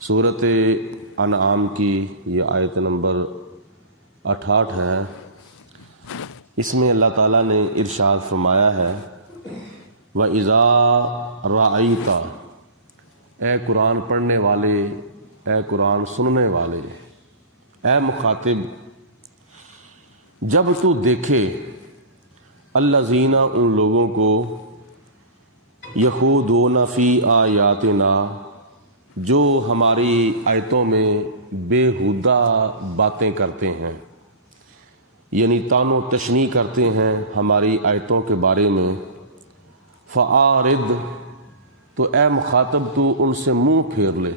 صورت انعام کی یہ آیت نمبر 68 ہے۔ اس میں اللہ تعالیٰ نے ارشاد فرمایا ہے وَإِذَا رَأَيْتَ، اے قرآن پڑھنے والے، اے قرآن سننے والے، اے مخاطب، جب تو دیکھے الذین، ان لوگوں کو، یخوضون فی آیاتنا، جو ہماری آیتوں میں بیہودہ باتیں کرتے ہیں، یعنی طعن و تشنیع کرتے ہیں ہماری آیتوں کے بارے میں، فَأَعْرِضْ، تو اے مخاطب تو ان سے منہ پھیر لے،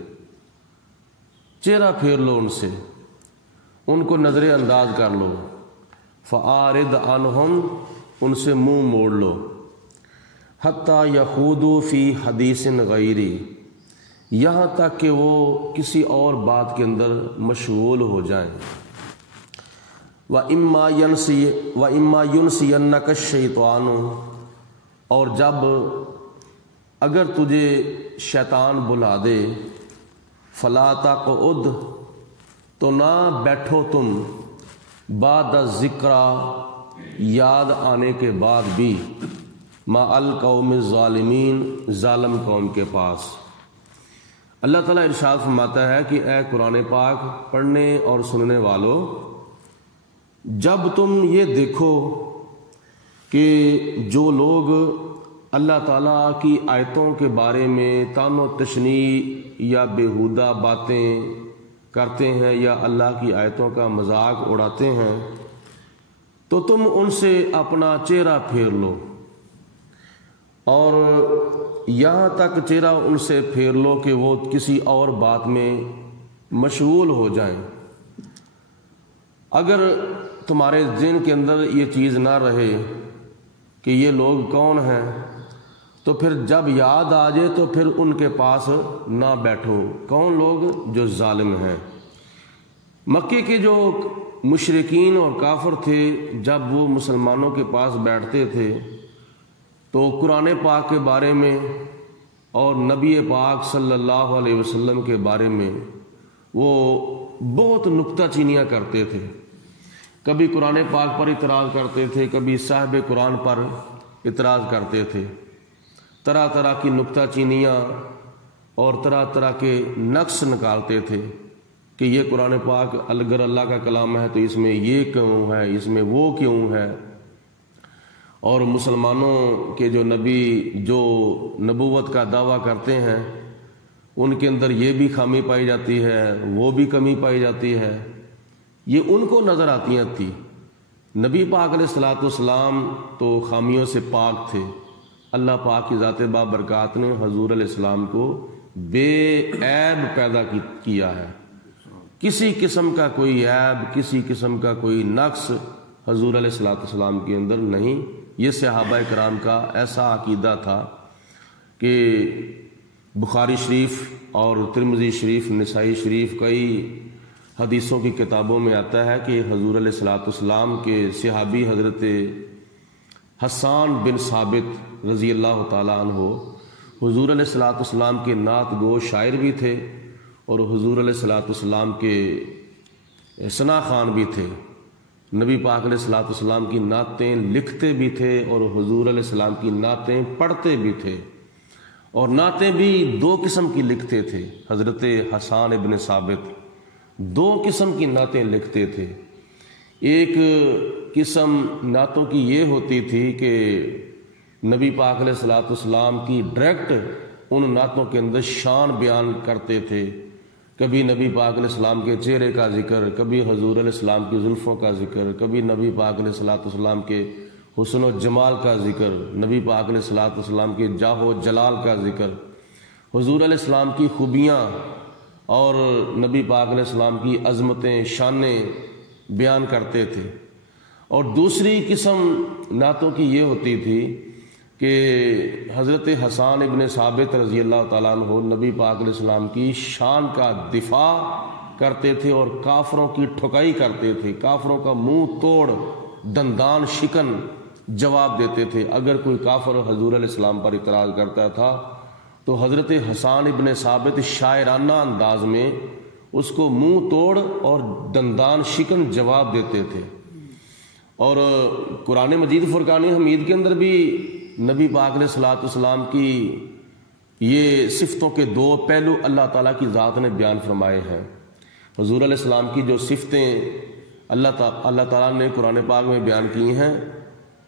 چہرہ پھیر لو ان سے، ان کو نظر انداز کر لو، فَأَعْرِضْ عَنْهُمْ، ان سے منہ موڑ لو، حَتَّى يَخُوضُوا فِي حَدِيثٍ غَيْرِي، یہاں تک کہ وہ کسی اور بات کے اندر مشغول ہو جائیں، وَإِمَّا يُنْسِيَنَّكَ الشَّيْطَانُ، اور جب اگر تجھے شیطان بلا دے، فَلَا تَقْعُدْ، تو نہ بیٹھو تم، بعد الذکری، یاد آنے کے بعد بھی، مع القوم الظالمین، ظالم قوم کے پاس۔ اللہ تعالیٰ ارشاد فرماتا ہے کہ اے قرآن پاک پڑھنے اور سننے والوں، جب تم یہ دیکھو کہ جو لوگ اللہ تعالیٰ کی آیتوں کے بارے میں طعن و تشنیع یا بیہودہ باتیں کرتے ہیں یا اللہ کی آیتوں کا مذاق اڑاتے ہیں، تو تم ان سے اپنا چہرہ پھیر لو، اور یہاں تک چہرہ ان سے پھیر لو کہ وہ کسی اور بات میں مشغول ہو جائیں۔ اگر تمہارے ذہن کے اندر یہ چیز نہ رہے کہ یہ لوگ کون ہیں، تو پھر جب یاد آ جائے تو پھر ان کے پاس نہ بیٹھو۔ کون لوگ؟ جو ظالم ہیں۔ مکے کے جو مشرکین اور کافر تھے، جب وہ مسلمانوں کے پاس بیٹھتے تھے تو قرآن پاک کے بارے میں اور نبی پاک صلی اللہ علیہ وسلم کے بارے میں وہ بہت نکتہ چینیاں کرتے تھے۔ کبھی قرآن پاک پر اعتراض کرتے تھے، کبھی صاحب قرآن پر اعتراض کرتے تھے، طرح طرح کی نکتہ چینیاں اور طرح طرح کے نقص نکالتے تھے کہ یہ قرآن پاک اگر اللہ کا کلام ہے تو اس میں یہ کیوں ہے، اس میں وہ کیوں ہے، اور مسلمانوں کے جو نبی جو نبوت کا دعویٰ کرتے ہیں ان کے اندر یہ بھی خامی پائی جاتی ہے، وہ بھی کمی پائی جاتی ہے، یہ ان کو نظر آتی تھی۔ نبی پاک علیہ الصلوۃ والسلام تو خامیوں سے پاک تھے۔ اللہ پاک کی ذات بابرکات نے حضور علیہ السلام کو بے عیب پیدا کیا ہے، کسی قسم کا کوئی عیب، کسی قسم کا کوئی نقص حضور علیہ الصلوۃ والسلام کے اندر نہیں۔ یہ صحابہ کرام کا ایسا عقیدہ تھا کہ بخاری شریف اور ترمذی شریف، نسائی شریف، کئی حدیثوں کی کتابوں میں آتا ہے کہ حضور علیہ الصلوۃ والسلام کے صحابی حضرت حسان بن ثابت رضی اللہ تعالیٰ عنہ حضور علیہ الصلوۃ والسلام کے نعت گو شاعر بھی تھے اور حضور علیہ الصلوۃ والسلام کے ثنا خوان بھی تھے۔ نبی پاک علیہ الصلوۃ والسلام کی نعتیں لکھتے بھی تھے اور حضور علیہ السلام کی نعتیں پڑھتے بھی تھے، اور نعتیں بھی دو قسم کی لکھتے تھے۔ حضرت حسان ابن ثابت دو قسم کی نعتیں لکھتے تھے۔ ایک قسم نعتوں کی یہ ہوتی تھی کہ نبی پاک علیہ الصلوۃ والسلام کی ڈائریکٹ ان نعتوں کے اندر شان بیان کرتے تھے، کبھی نبی پاک علیہ السلام کے چہرے کا ذکر، کبھی حضور علیہ السلام کی زلفوں کا ذکر، کبھی نبی پاک علیہ الصلوۃ والسلام کے حسن و جمال کا ذکر، نبی پاک علیہ الصلوۃ والسلام کے جاہ و جلال کا ذکر، حضور علیہ السلام کی خوبیاں اور نبی پاک علیہ السلام کی عظمتیں، شانیں بیان کرتے تھے۔ اور دوسری قسم نعتوں کی یہ ہوتی تھی کہ حضرت حسان ابن ثابت رضی اللہ تعالیٰ عنہ نبی پاک علیہ السلام کی شان کا دفاع کرتے تھے اور کافروں کی ٹھکائی کرتے تھے، کافروں کا منہ توڑ دندان شکن جواب دیتے تھے۔ اگر کوئی کافر حضور علیہ السلام پر اعتراض کرتا تھا تو حضرت حسان ابن ثابت شاعرانہ انداز میں اس کو منہ توڑ اور دندان شکن جواب دیتے تھے۔ اور قرآن مجید فرقان حمید کے اندر بھی نبی پاک علیہ الصلوۃ والسلام کی یہ صفتوں کے دو پہلو اللہ تعالیٰ کی ذات نے بیان فرمائے ہیں۔ حضور علیہ السلام کی جو صفتیں اللہ تعالیٰ نے قرآن پاک میں بیان کی ہیں،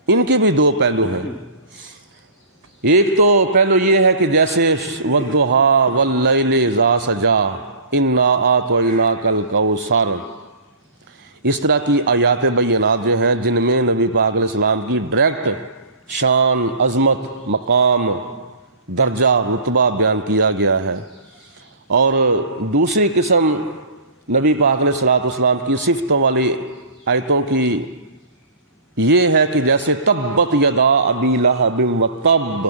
ان کے بھی دو پہلو ہیں۔ ایک تو پہلو یہ ہے کہ جیسے والضحیٰ واللیل اذا سجا انا اعطیناک الکوثر، اس طرح کی آیات بینات جو ہیں جن میں نبی پاک علیہ السلام کی ڈائریکٹ شان، عظمت، مقام، درجہ، رتبہ بیان کیا گیا ہے۔ اور دوسری قسم نبی پاک علیہ السلام کی صفتوں والی آیتوں کی یہ ہے کہ جیسے تبت یدا ابی لہب وتب،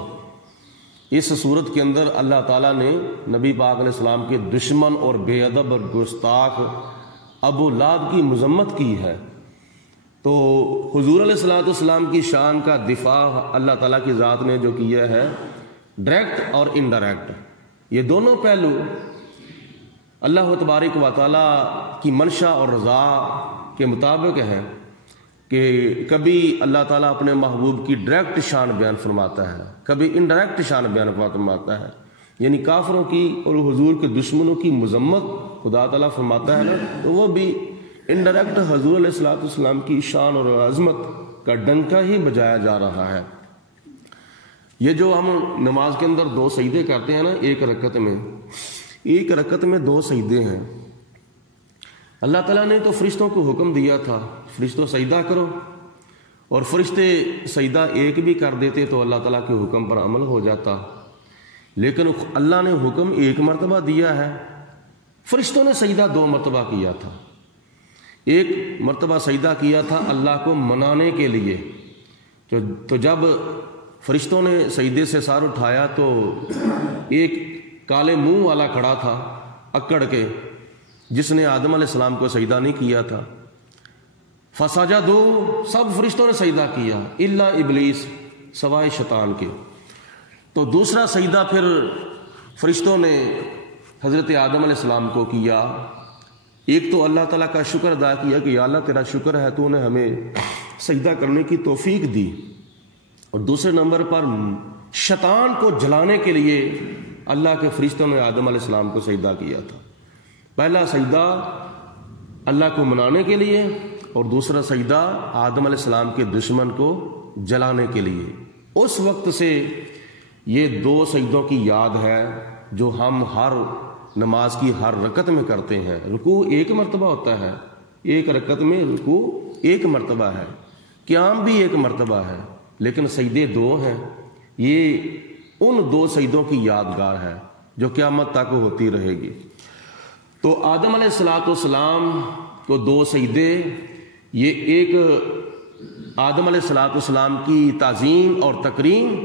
اس صورت کے اندر اللہ تعالیٰ نے نبی پاک علیہ السلام کے دشمن اور بے ادب اور گستاخ ابو لہب کی مذمت کی ہے۔ تو حضور علیہ السلام کی شان کا دفاع اللہ تعالیٰ کی ذات نے جو کیا ہے، ڈائریکٹ اور انڈائریکٹ، یہ دونوں پہلو اللہ تبارک و تعالیٰ کی منشا اور رضا کے مطابق ہیں کہ کبھی اللہ تعالیٰ اپنے محبوب کی ڈائریکٹ شان بیان فرماتا ہے، کبھی انڈائریکٹ شان بیان فرماتا ہے، یعنی کافروں کی اور حضور کے دشمنوں کی مذمت خدا تعالیٰ فرماتا ہے نا، تو وہ بھی انڈائریکٹ حضور علیہ السلام کی شان اور عظمت کا ڈنکا ہی بجایا جا رہا ہے۔ یہ جو ہم نماز کے اندر دو سجدے کرتے ہیں نا، ایک رکعت میں دو سجدے ہیں۔ اللہ تعالیٰ نے تو فرشتوں کو حکم دیا تھا فرشتوں سجدہ کرو، اور فرشتے سجدہ ایک بھی کر دیتے تو اللہ تعالیٰ کے حکم پر عمل ہو جاتا، لیکن اللہ نے حکم ایک مرتبہ دیا ہے، فرشتوں نے سجدہ دو مرتبہ کیا تھا۔ ایک مرتبہ سجدہ کیا تھا اللہ کو منانے کے لیے، تو جب فرشتوں نے سجدے سے سر اٹھایا تو ایک کالے منہ والا کھڑا تھا اکڑ کے، جس نے آدم علیہ السلام کو سجدہ نہیں کیا تھا۔ فسجدوا، سب فرشتوں نے سجدہ کیا الا ابلیس، سوائے شیطان کے۔ تو دوسرا سجدہ پھر فرشتوں نے حضرت آدم علیہ السلام کو کیا۔ ایک تو اللہ تعالیٰ کا شکر ادا کیا کہ یا اللہ تیرا شکر ہے تو نے ہمیں سجدہ کرنے کی توفیق دی، اور دوسرے نمبر پر شیطان کو جلانے کے لیے اللہ کے فرشتوں نے آدم علیہ السلام کو سجدہ کیا تھا۔ پہلا سجدہ اللہ کو منانے کے لیے، اور دوسرا سجدہ آدم علیہ السلام کے دشمن کو جلانے کے لیے۔ اس وقت سے یہ دو سجدوں کی یاد ہے جو ہم ہر نماز کی ہر رکعت میں کرتے ہیں۔ رکوع ایک مرتبہ ہوتا ہے، ایک رکعت میں رکوع ایک مرتبہ ہے، قیام بھی ایک مرتبہ ہے، لیکن سجدے دو ہیں۔ یہ ان دو سجدوں کی یادگار ہے جو قیامت تک ہوتی رہے گی۔ تو آدم علیہ السلام کو دو سجدے، یہ ایک آدم علیہ السلام کی تعظیم اور تکریم،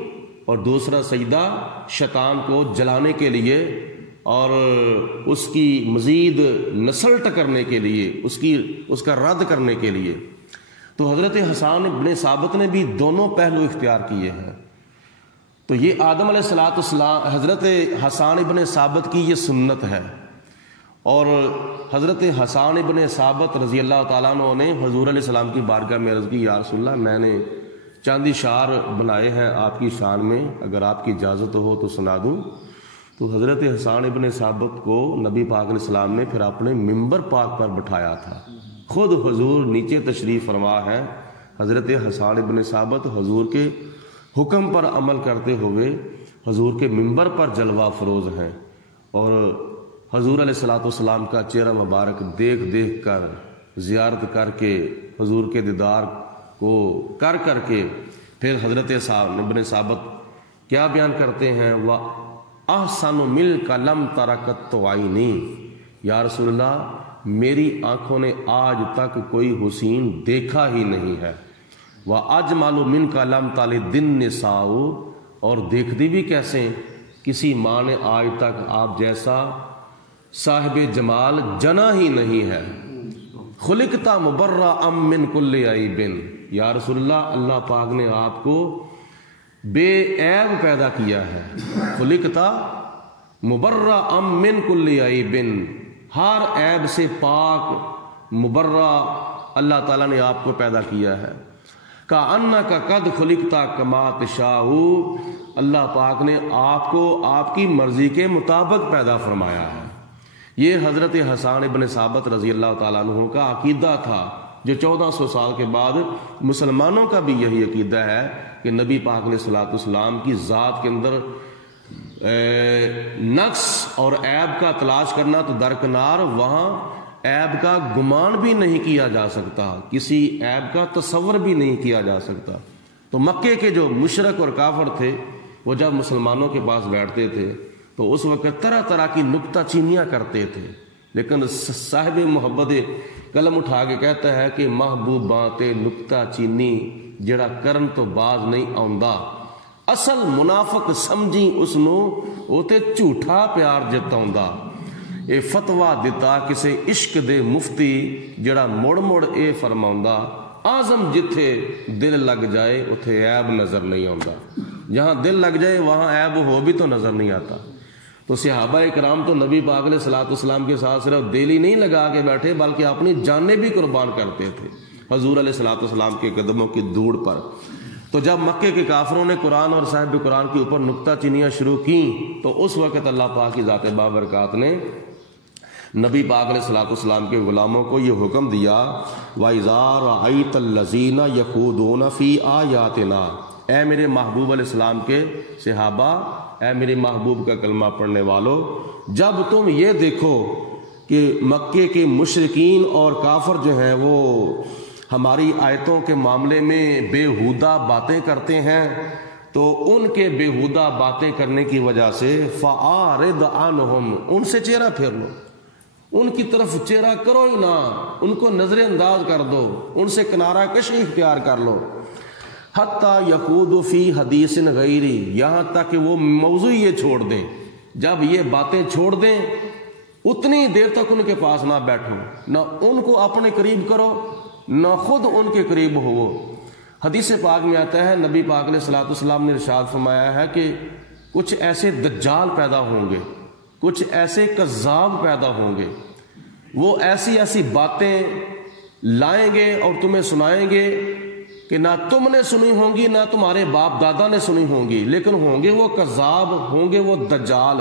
اور دوسرا سجدہ شیطان کو جلانے کے لیے اور اس کی مزید نسل ٹکرنے کے لیے، اس کا رد کرنے کے لیے۔ تو حضرت حسان ابن ثابت نے بھی دونوں پہلو اختیار کیے ہیں۔ تو یہ آدم علیہ السلام، حضرت حسان ابن ثابت کی یہ سنت ہے، اور حضرت حسان ابن ثابت رضی اللہ تعالیٰ عنہ نے حضور علیہ السلام کی بارگاہ میں عرض کی، یا رسول اللہ میں نے چاند اشعار بنائے ہیں آپ کی شان میں، اگر آپ کی اجازت ہو تو سنا دوں۔ تو حضرت حسان ابن ثابت کو نبی پاک علیہ السلام نے پھر اپنے ممبر پاک پر بٹھایا تھا، خود حضور نیچے تشریف فرما ہے۔ حضرت حسان ابن ثابت حضور کے حکم پر عمل کرتے ہوئے حضور کے ممبر پر جلوہ فروز ہیں، اور حضور علیہ السلام کا چہرہ مبارک دیکھ دیکھ کر، زیارت کر کے، حضور کے دیدار کو کر کر کے پھر حضرت ابن ثابت کیا بیان کرتے ہیں، وَأَحْسَنُ مِلْكَ لَمْ تَرَكَتْ عَيْنِي، یا رسول اللہ میری آنکھوں نے آج تک کوئی حسین دیکھا ہی نہیں ہے۔ وَأَجْمَلُ مِنْكَ لَمْ تَلِدِ النِّسَاءُ، اور دیکھتی بھی کیسے، کسی ماں نے آج تک آپ جیسا صاحب جمال جنا ہی نہیں ہے۔ خلقت مبرأ من کل عیب، یا رسول اللہ اللہ پاک نے آپ کو بے عیب پیدا کیا ہے. خلقتا مبرأ من کل عیب، ہر عیب سے پاک مبرأ اللہ تعالیٰ نے آپ کو پیدا کیا ہے. کأنک قد خلقتا کما تشاء، اللہ پاک نے آپ کو آپ کی مرضی کے مطابق پیدا فرمایا ہے. یہ حضرت حسان ابن ثابت رضی اللہ تعالیٰ عنہ کا عقیدہ تھا، جو 1400 سال کے بعد مسلمانوں کا بھی یہی عقیدہ ہے کہ نبی پاک علیہ الصلوۃ والسلام کی ذات کے اندر نقص اور عیب کا تلاش کرنا تو درکنار، وہاں عیب کا گمان بھی نہیں کیا جا سکتا، کسی عیب کا تصور بھی نہیں کیا جا سکتا. تو مکے کے جو مشرک اور کافر تھے وہ جب مسلمانوں کے پاس بیٹھتے تھے تو اس وقت طرح طرح کی نکتہ چینیاں کرتے تھے، لیکن صاحب محبت قلم اٹھا کے کہتا ہے کہ محبوب باتیں نکتہ چینی جڑا کرن تو باز نہیں آندا، اصل منافق سمجھی اس نو وہ تے جھوٹا پیار جتاوندا. اے فتوا دیتا کسے عشق دے مفتی جڑا مڑ مڑ اے فرماوندا، اعظم جتھے دل لگ جائے اتھے عیب نظر نہیں آندا. جہاں دل لگ جائے وہاں عیب ہو بھی تو نظر نہیں آتا. تو صحابہ کرام تو نبی پاک علیہ الصلوۃ والسلام کے ساتھ صرف دل ہی نہیں لگا کے بیٹھے بلکہ اپنی جانیں بھی قربان کرتے تھے حضور علیہ الصلوۃ والسلام کے قدموں کی دھوڑ پر. تو جب مکے کے کافروں نے قرآن اور صاحب قرآن کے اوپر نکتہ چینیاں شروع کیں تو اس وقت اللہ پاک کی ذات بابرکات نے نبی پاک علیہ الصلوۃ والسلام کے غلاموں کو یہ حکم دیا، وَإِذَا رَأَيْتَ الَّذِينَ يَخُوضُونَ فِي آيَاتِنَا، اے میرے محبوب علیہ السلام کے صحابہ، اے میرے محبوب کا کلمہ پڑھنے والو، جب تم یہ دیکھو کہ مکے کے مشرکین اور کافر جو ہیں وہ ہماری آیتوں کے معاملے میں بےہودہ باتیں کرتے ہیں، تو ان کے بےہودہ باتیں کرنے کی وجہ سے فَأَعْرِضْ عَنْهُمْ، ان سے چہرہ پھیر لو، ان کی طرف چہرہ کرو ہی نہ، ان کو نظر انداز کر دو، ان سے کنارہ کشی اختیار کر لو. حتیٰ یخوضوا فی حدیث غیری، یہاں تک کہ وہ موضوع یہ چھوڑ دیں، جب یہ باتیں چھوڑ دیں اتنی دیر تک ان کے پاس نہ بیٹھو، نہ ان کو اپنے قریب کرو نہ خود ان کے قریب ہو. حدیث پاک میں آتا ہے نبی پاک علیہ الصلوۃ والسلام نے ارشاد فرمایا ہے کہ کچھ ایسے دجال پیدا ہوں گے، کچھ ایسے کذاب پیدا ہوں گے، وہ ایسی ایسی باتیں لائیں گے اور تمہیں سنائیں گے کہ نہ تم نے سنی ہوں گی نہ تمہارے باپ دادا نے سنی ہوں گی، لیکن ہوں گے وہ کذاب، ہوں گے وہ دجال.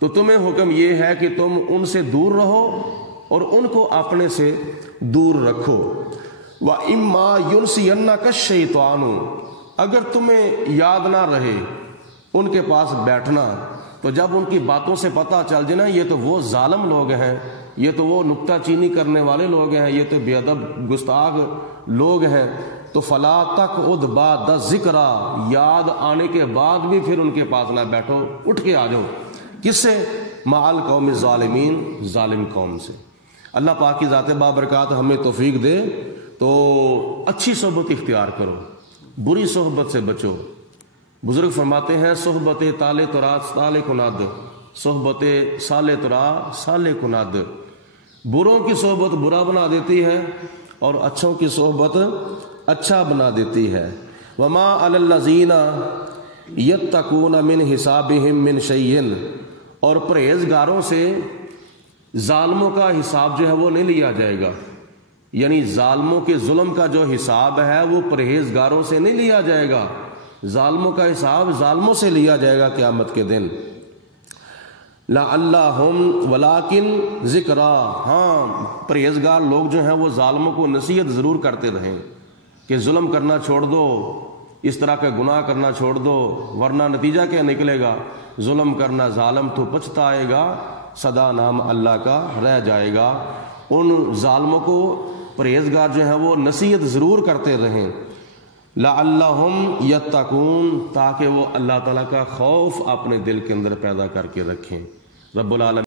تو تمہیں حکم یہ ہے کہ تم ان سے دور رہو اور ان کو اپنے سے دور رکھو. وَإِمَّا يُنْسِيَنَّكَ الشَّيْطَانُ، اگر تمہیں یاد نہ رہے ان کے پاس بیٹھنا تو جب ان کی باتوں سے پتہ چل جائے نا یہ تو وہ ظالم لوگ ہیں، یہ تو وہ نکتہ چینی کرنے والے لوگ ہیں، یہ تو بے ادب گستاخ لوگ ہیں، تو فلا تقعد بعد الذکری، یاد آنے کے بعد بھی پھر ان کے پاس نہ بیٹھو، اٹھ کے آ جاؤ. کس سے؟ مع القوم الظالمین، ظالم قوم سے. اللہ پاک کی ذات بابرکات ہمیں توفیق دے تو اچھی صحبت اختیار کرو، بری صحبت سے بچو. بزرگ فرماتے ہیں صحبت تال ترا تال کند، صحبت سال ترا سال کند. بروں کی صحبت برا بنا دیتی ہے اور اچھوں کی صحبت اچھا بنا دیتی ہے. وما علی الذین یتقون من حسابہم من شیء، اور پرہیزگاروں سے ظالموں کا حساب جو ہے وہ نہیں لیا جائے گا، یعنی ظالموں کے ظلم کا جو حساب ہے وہ پرہیزگاروں سے نہیں لیا جائے گا، ظالموں کا حساب ظالموں سے لیا جائے گا قیامت کے دن. لعلہم ولکن ذکرا، ہاں پرہیزگار لوگ جو ہیں وہ ظالموں کو نصیحت ضرور کرتے رہیں کہ ظلم کرنا چھوڑ دو، اس طرح کا گناہ کرنا چھوڑ دو، ورنہ نتیجہ کیا نکلے گا؟ ظلم کرنا ظالم تو پچھتائے گا، سدا نام اللہ کا رہ جائے گا. ان ظالموں کو پرہیزگار جو ہیں وہ نصیحت ضرور کرتے رہیں. لعلہم یتقون، تاکہ وہ اللہ تعالیٰ کا خوف اپنے دل کے اندر پیدا کر کے رکھیں. رب العالمین